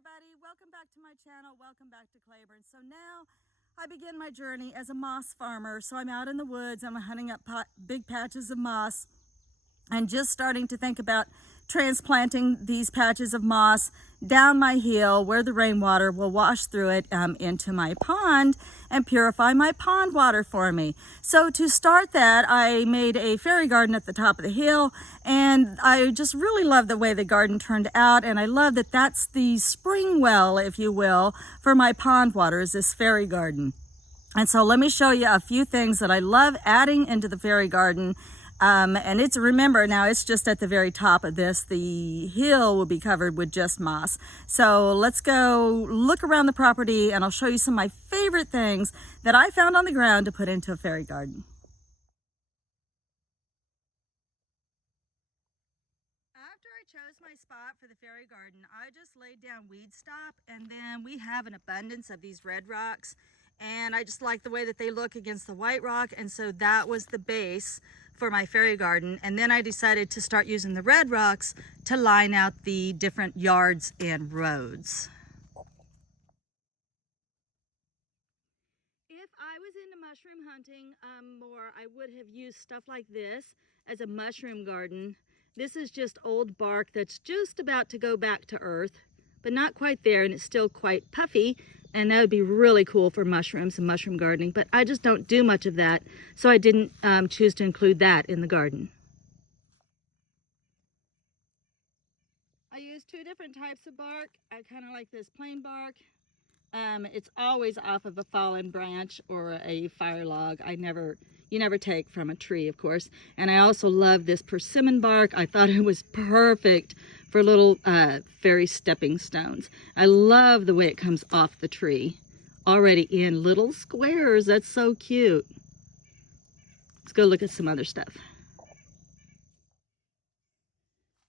everybody, welcome back to my channel, welcome back to Claiborne. So now I begin my journey as a moss farmer. So I'm out in the woods, I'm hunting up big patches of moss and just starting to think about transplanting these patches of moss down my hill where the rainwater will wash through it into my pond and purify my pond water for me. So to start that, I made a fairy garden at the top of the hill, and I just really love the way the garden turned out, and I love that that's the spring well, if you will, for my pond water, is this fairy garden. And so let me show you a few things that I love adding into the fairy garden. And remember now, it's just at the very top of this. The hill will be covered with just moss. So let's go look around the property and I'll show you some of my favorite things that I found on the ground to put into a fairy garden. After I chose my spot for the fairy garden, I just laid down weed stop, and then we have an abundance of these red rocks. And I just like the way that they look against the white rock, and so that was the base for my fairy garden. And then I decided to start using the red rocks to line out the different yards and roads. If I was into mushroom hunting more, I would have used stuff like this as a mushroom garden. This is just old bark that's just about to go back to earth, but not quite there, and it's still quite puffy. And that would be really cool for mushrooms and mushroom gardening, but I just don't do much of that, so I didn't choose to include that in the garden. I use two different types of bark. I kind of like this plain bark. It's always off of a fallen branch or a fire log. You never take from a tree, of course. And I also love this persimmon bark. I thought it was perfect for little fairy stepping stones. I love the way it comes off the tree, already in little squares. That's so cute. Let's go look at some other stuff.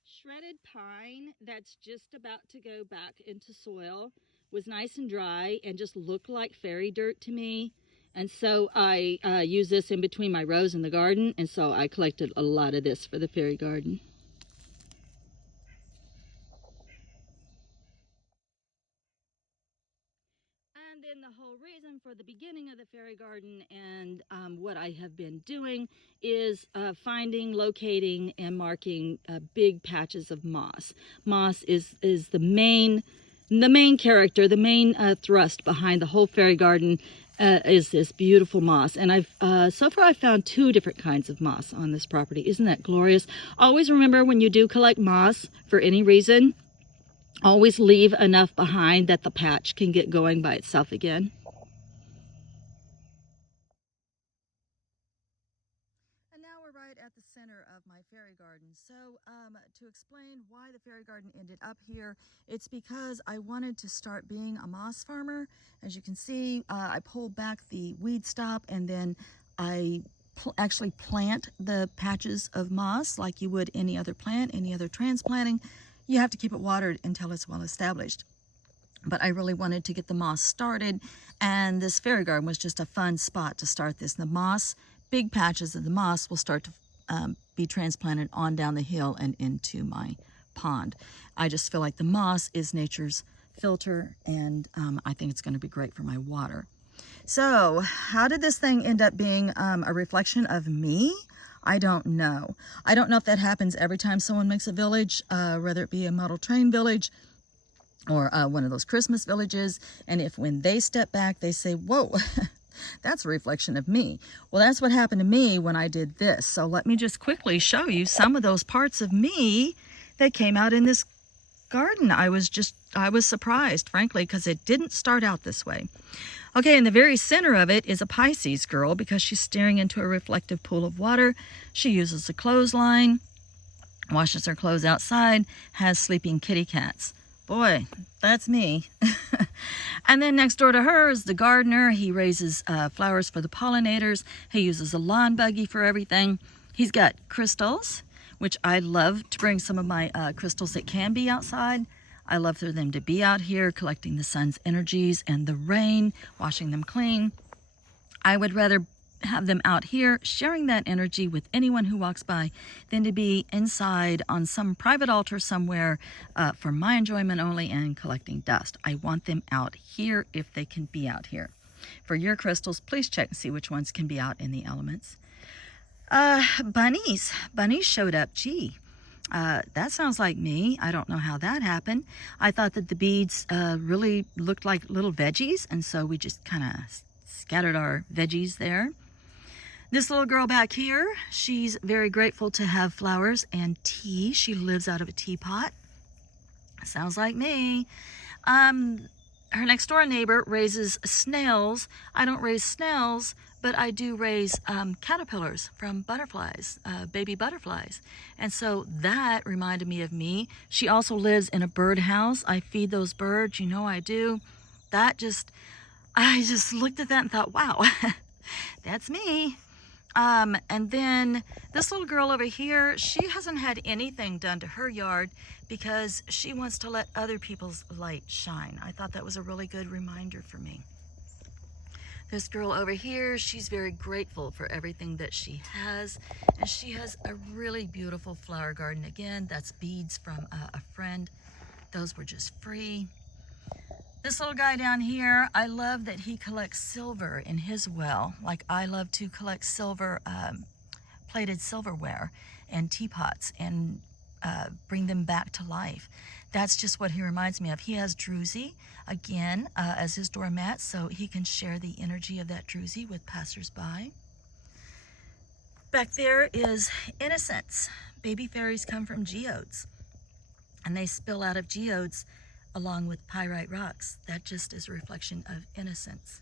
Shredded pine that's just about to go back into soil was nice and dry and just looked like fairy dirt to me. And so I use this in between my rows in the garden, and so I collected a lot of this for the fairy garden. And then the whole reason for the beginning of the fairy garden and what I have been doing is finding, locating, and marking big patches of moss. Moss is the main character, the main thrust behind the whole fairy garden. Is this beautiful moss, and so far I've found two different kinds of moss on this property. Isn't that glorious? Always remember, when you do collect moss for any reason, always leave enough behind that the patch can get going by itself again. And now we're right at the center of my fairy garden. So to explain why the fairy garden ended up here, it's because I wanted to start being a moss farmer. As you can see, I pulled back the weed stop, and then I actually plant the patches of moss like you would any other plant, any other transplanting. You have to keep it watered until it's well established. But I really wanted to get the moss started, and this fairy garden was just a fun spot to start this. The moss, big patches of the moss, will start to be transplanted on down the hill and into my pond. I just feel like the moss is nature's filter, and I think it's going to be great for my water. So how did this thing end up being a reflection of me? I don't know. I don't know if that happens every time someone makes a village, whether it be a model train village or one of those Christmas villages, and if when they step back they say, whoa, that's a reflection of me. Well, that's what happened to me when I did this. So let me just quickly show you some of those parts of me that came out in this garden. I was surprised, frankly, because it didn't start out this way. Okay, in the very center of it is a Pisces girl, because she's staring into a reflective pool of water. She uses a clothesline, washes her clothes outside, has sleeping kitty cats. Boy, that's me. And then next door to her is the gardener. He raises flowers for the pollinators. He uses a lawn buggy for everything. He's got crystals, which I love to bring some of my crystals that can be outside. I love for them to be out here collecting the sun's energies and the rain, washing them clean. I would rather have them out here sharing that energy with anyone who walks by than to be inside on some private altar somewhere for my enjoyment only and collecting dust. I want them out here if they can be out here. For your crystals, please check and see which ones can be out in the elements. Bunnies. Bunnies showed up. Gee, that sounds like me. I don't know how that happened. I thought that the beads really looked like little veggies, and so we just kind of scattered our veggies there. This little girl back here, she's very grateful to have flowers and tea. She lives out of a teapot. Sounds like me. Her next door neighbor raises snails. I don't raise snails, but I do raise caterpillars from butterflies, baby butterflies. And so that reminded me of me. She also lives in a birdhouse. I feed those birds, you know I do. I just looked at that and thought, wow, that's me. And then this little girl over here, she hasn't had anything done to her yard because she wants to let other people's light shine. I thought that was a really good reminder for me. This girl over here, she's very grateful for everything that she has, and she has a really beautiful flower garden. Again, that's beads from a friend. Those were just free. This little guy down here, I love that he collects silver in his well. Like I love to collect silver, plated silverware and teapots and bring them back to life. That's just what he reminds me of. He has druzy, again, as his doormat, so he can share the energy of that druzy with passersby. Back there is innocence. Baby fairies come from geodes, and they spill out of geodes along with pyrite rocks. That just is a reflection of innocence.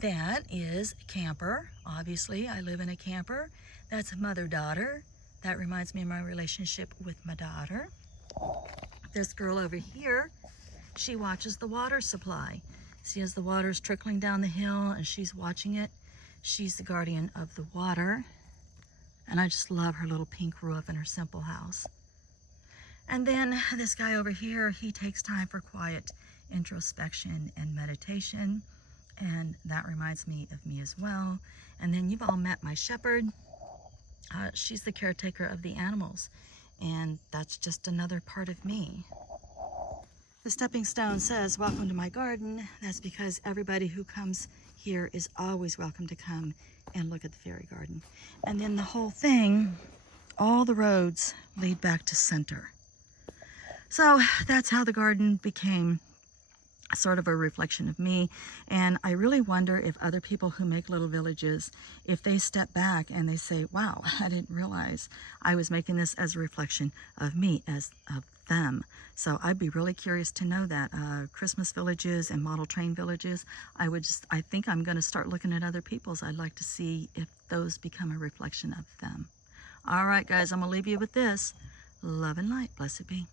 That is camper. Obviously, I live in a camper. That's mother-daughter. That reminds me of my relationship with my daughter. This girl over here, she watches the water supply. See, as the water's trickling down the hill and she's watching it, she's the guardian of the water. And I just love her little pink roof and her simple house. And then this guy over here, he takes time for quiet introspection and meditation. And that reminds me of me as well. And then you've all met my shepherd. She's the caretaker of the animals. And that's just another part of me. The stepping stone says, welcome to my garden. That's because everybody who comes here is always welcome to come and look at the fairy garden. And then the whole thing, all the roads lead back to center. So that's how the garden became sort of a reflection of me. And I really wonder if other people who make little villages, if they step back and they say, wow, I didn't realize I was making this as a reflection of me, as of them. So I'd be really curious to know that. Christmas villages and model train villages, I think I'm going to start looking at other people's. I'd like to see if those become a reflection of them. All right, guys, I'm going to leave you with this. Love and light. Blessed be.